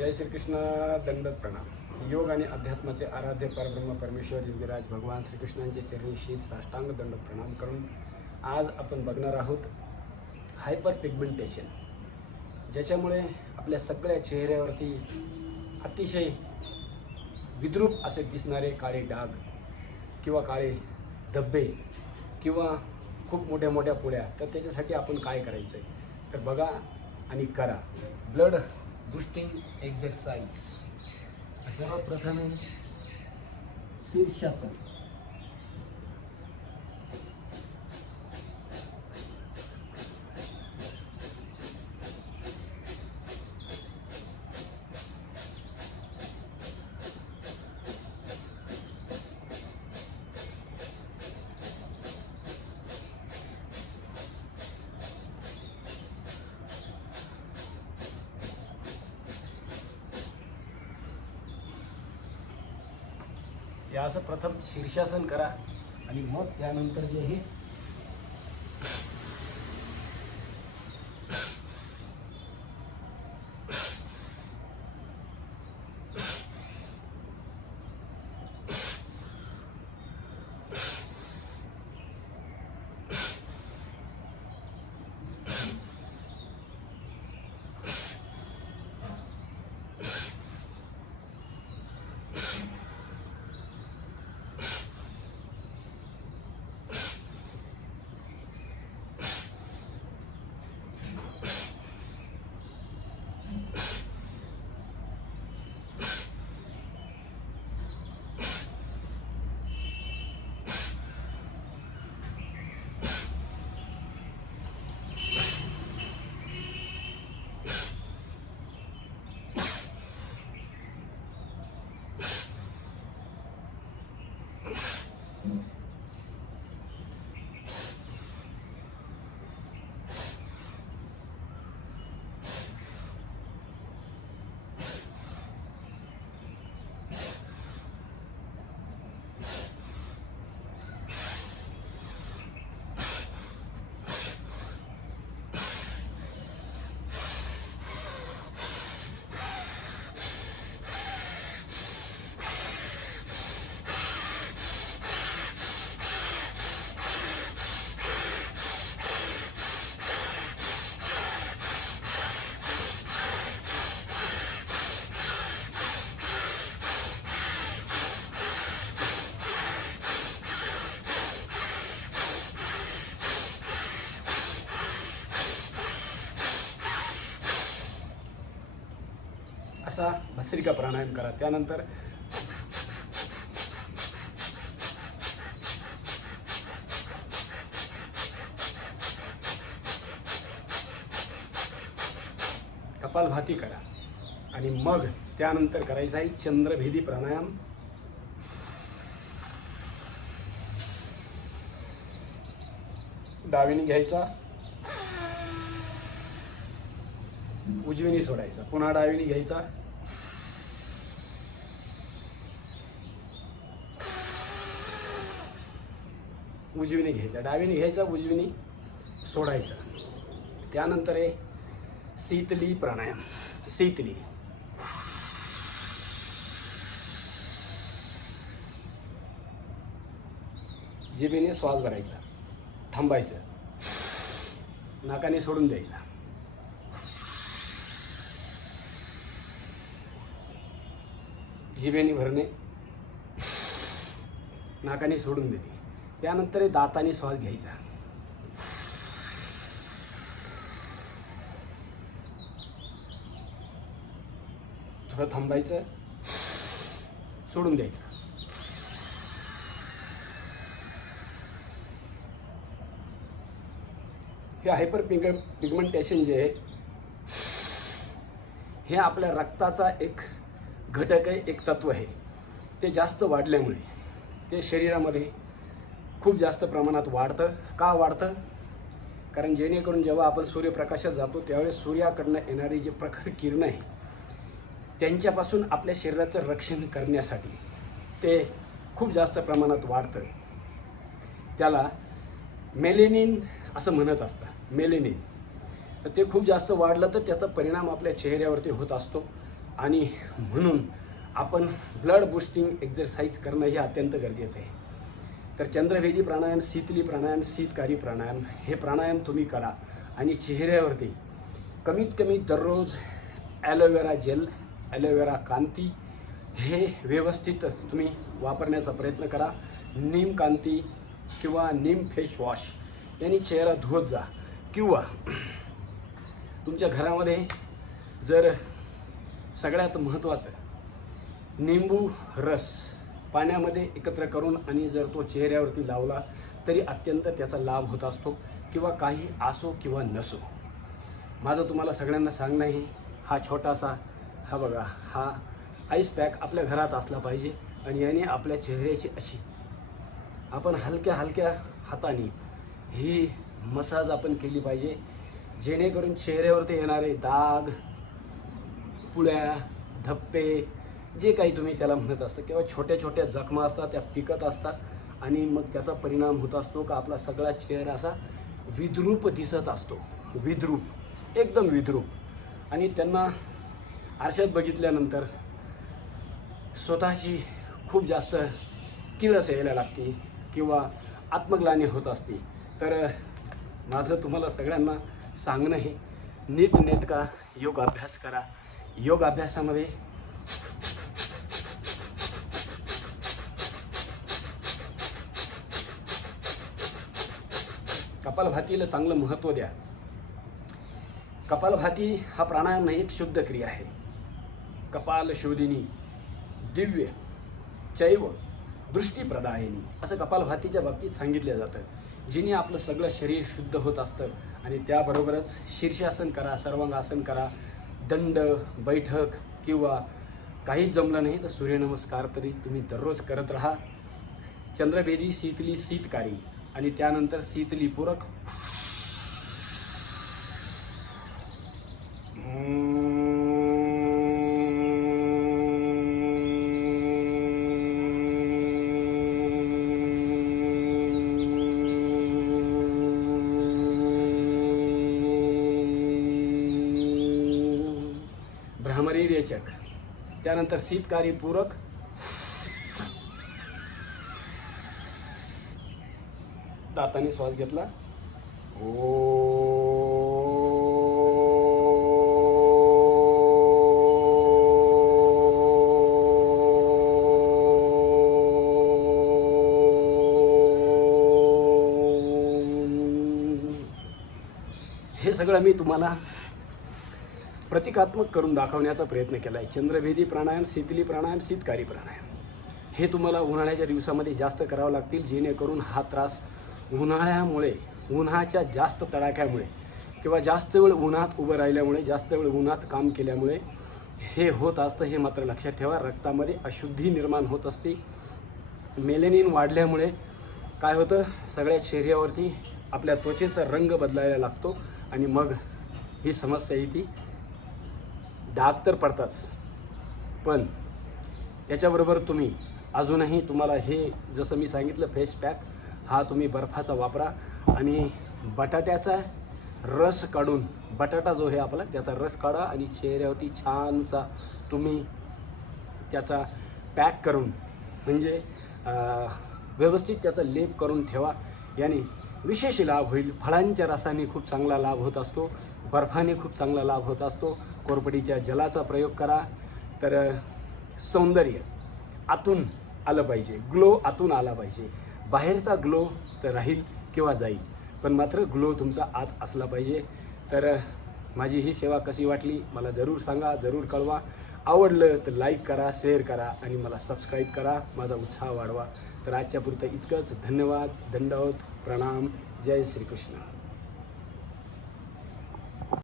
जय श्रीकृष्ण दंडत प्रणाम. योग आणि अध्यात्माचे आराध्य परब्रह्म परमेश्वर योगीराज भगवान श्रीकृष्णांचे चरणी शीत साष्टांग दंड प्रणाम करून आज आपण बघणार आहोत हायपर पिगमेंटेशन ज्याच्यामुळे आपल्या सगळ्या चेहऱ्यावरती अतिशय विद्रूप असे दिसणारे काळे डाग किंवा काळे धब्बे किंवा खूप मोठ्या मोठ्या पुळ्या तर त्याच्यासाठी आपण काय करायचं आहे तर बघा आणि करा. ब्लड बुस्टिंग एक्झरसाइज सर्वप्रथमे शीर्षासन. या असं प्रथम शीर्षासन करा आणि मग त्यानंतर जे हे असा भस्रिका प्राणायाम करा. त्यानंतर कपालभाती करा. आणि मग त्यानंतर करायचं आहे चंद्रभेदी प्राणायाम. डावीने घ्यायचा. उजवीने सोडायचा. पुन्हा डावीने घ्यायचा. उजवीने घ्यायचा. डावीने घ्यायचा उजवीने सोडायचा. त्यानंतर आहे शीतली प्राणायाम. शीतली. जिबेने श्वास भरायचा. थांबायचं. नाकाने सोडून द्यायचा. जिबेने भरणे. नाकाने सोडून देणे. त्यानंतर दाताने श्वास घ्यायचा. थोडं थांबायचं. सोडून द्यायचं. हे हायपर पिग पिगमेंटेशन जे आहे हे आपल्या रक्ताचा एक घटक आहे एक तत्व आहे. ते जास्त वाढल्यामुळे ते शरीरामध्ये खूप जास्त प्रमाणात वाढतं. का वाढतं? कारण जेणेकरून जेव्हा आपण सूर्यप्रकाशात जातो त्यावेळेस सूर्याकडनं येणारी जी प्रखर किरणं आहे त्यांच्यापासून आपल्या शरीराचं रक्षण करण्यासाठी ते खूप जास्त प्रमाणात वाढतं. त्याला मेलेनिन असं म्हणत असतं मेलेनिन तर ते खूप जास्त वाढलं तर त्याचा परिणाम आपल्या चेहऱ्यावरती होत असतो. आणि म्हणून आपण ब्लड बुस्टिंग एक्झरसाईज करणं हे अत्यंत गरजेचं आहे. तर चंद्रभेदी प्राणायाम शीतली प्राणायाम शीतकारी प्राणायाम हे प्राणायाम तुम्ही करा आणि चेहऱ्यावरती कमीत कमी दररोज ॲलोवेरा जेल ॲलोवेरा कांती हे व्यवस्थित तुम्ही वापरण्याचा प्रयत्न करा. नीम कांती किंवा नीम फेस वॉश यांनी चेहरा धुवत जा. किंवा तुमच्या घरामध्ये जर सगळ्यात महत्त्वाचं निंबू रस पाण्यामध्ये एकत्र करून आणि जर तो चेहऱ्यावरती लावला तरी अत्यंत त्याचा लाभ होत असतो किंवा काही असो किंवा नसो. माझं तुम्हाला सगळ्यांना सांगणं आहे हा छोटासा हा बघा हा आईस पॅक आपल्या घरात असला पाहिजे आणि याने आपल्या चेहऱ्याची अशी आपण हलक्या हलक्या हाताने ही मसाज आपण केली पाहिजे जेणेकरून चेहऱ्यावरती येणारे दाग पुळ्या धप्पे जे काही तुम्ही त्याला म्हणत असता किंवा छोट्या छोट्या जखमा असतात त्या पिकत असतात आणि मग त्याचा परिणाम होत असतो का आपला सगळा चेहरा असा विद्रूप दिसत असतो. विद्रूप. एकदम विद्रूप. आणि त्यांना आरशात बघितल्यानंतर स्वतःची खूप जास्त किळस यायला लागते किंवा आत्मग्लानी होत असते. तर माझं तुम्हाला सगळ्यांना सांगणं हे नीट नेटका योग अभ्यास करा. योग अभ्यासामध्ये कपालभातीला चांगलं महत्त्व द्या. कपालभाती हा प्राणायाम नाही एक शुद्ध क्रिया आहे. कपाल शोधिनी दिव्य चैव दृष्टीप्रदायिनी असं कपालभातीच्या बाबतीत सांगितलं जातं. जिने आपलं सगळं शरीर शुद्ध होत असतं आणि त्याबरोबरच शीर्षासन करा सर्वांगासन करा दंड बैठक किंवा काहीच जमलं नाही तर सूर्यनमस्कार तरी तुम्ही दररोज करत राहा. चंद्रभेदी शीतली शीतकारी आणि त्यानंतर शीतली पूरक भ्रामरी रेचक. त्यानंतर शीतकारी पूरक. दाताने श्वास घेतला. ओ हे सगळं मी तुम्हाला प्रतिकात्मक करून दाखवण्याचा प्रयत्न केला आहे चंद्रभेदी प्राणायाम शीतली प्राणायाम शीतकारी प्राणायाम. हे तुम्हाला उन्हाळ्याच्या दिवसामध्ये जास्त करावं लागतील जेणेकरून हा त्रास उन्हाळ्यामुळे उन्हाच्या जास्त तडाख्यामुळे किंवा जास्त वेळ उन्हात उभं राहिल्यामुळे जास्त वेळ उन्हात काम केल्यामुळे हे होत असतं हे मात्र लक्षात ठेवा. रक्तामध्ये अशुद्धी निर्माण होत असते. मेलेनिन वाढल्यामुळे काय होतं? सगळ्या चेहऱ्यावरती आपल्या त्वचेचा रंग बदलायला लागतो आणि मग ही समस्या येते डाग तर पडताच. पण त्याच्याबरोबर तुम्ही अजूनही तुम्हाला हे जसं मी सांगितलं फेस पॅक हा तुम्ही बर्फाचा वापरा आणि बटाट्याचा रस काढून बटाटा जो आहे आपला त्याचा रस काढा आणि चेहऱ्यावरती छानसा तुम्ही त्याचा पॅक करून म्हणजे व्यवस्थित त्याचा लेप करून ठेवा. याने विशेष लाभ होईल. फळांच्या रसाने खूप चांगला लाभ होत असतो. बर्फाने खूप चांगला लाभ होत असतो. कोरपडीच्या जलाचा प्रयोग करा. तर सौंदर्य आतून आलं पाहिजे. ग्लो आतून आला पाहिजे. बाहेरचा ग्लो तर राहील किंवा जाईल. पण मात्र ग्लो तुमचा आत असला पाहिजे. तर माझी ही सेवा कशी वाटली मला जरूर सांगा जरूर कळवा. आवडलं तर लाईक करा शेअर करा आणि मला सबस्क्राईब करा. माझा उत्साह वाढवा. तर आजच्या पुरतं इतकंच. धन्यवाद. दंडवत प्रणाम. जय श्रीकृष्ण.